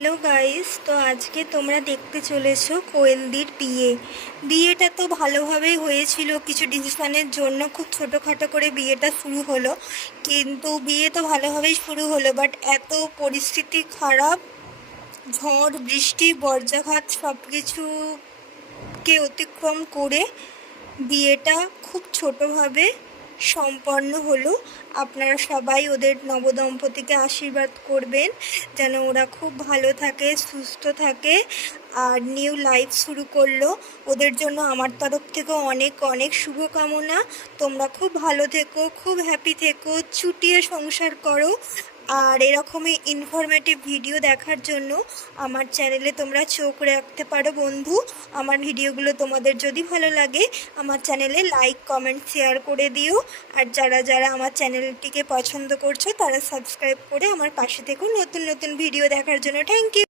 Hello guys, তো আজকে তোমরা দেখতে চলেছো কোয়েলদির বিয়েটা তো ভালোভাবেই হয়েছিল। কিছু ডিসিশনের জন্য খুব ছোটোখাটো করে বিয়েটা শুরু হলো, কিন্তু বিয়ে তো ভালোভাবেই শুরু হলো, বাট এত পরিস্থিতি খারাপ, ঝড় বৃষ্টি বজ্রাঘাত সব কিছুকে অতিক্রম করে বিয়েটা খুব ছোটোভাবে সম্পন্ন হলো। আপনারা সবাই ওদের নবদম্পতিকে আশীর্বাদ করবেন যেন ওরা খুব ভালো থাকে, সুস্থ থাকে আর নিউ লাইফ শুরু করলো। ওদের জন্য আমার তরফ থেকে অনেক অনেক শুভকামনা। তোমরা খুব ভালো থেকো, খুব হ্যাপি থেকো, চুটিয়ে সংসার করো। আর এরকমই ইনফরমেটিভ ভিডিও দেখার জন্য আমার চ্যানেলে তোমরা চোখ রাখতে পারো বন্ধু। আমার ভিডিওগুলো তোমাদের যদি ভালো লাগে আমার চ্যানেলে লাইক কমেন্ট শেয়ার করে দিও। আর যারা যারা আমার চ্যানেলটিকে পছন্দ করছো তারা সাবস্ক্রাইব করে আমার পাশে থেকো নতুন নতুন ভিডিও দেখার জন্য। Thank you.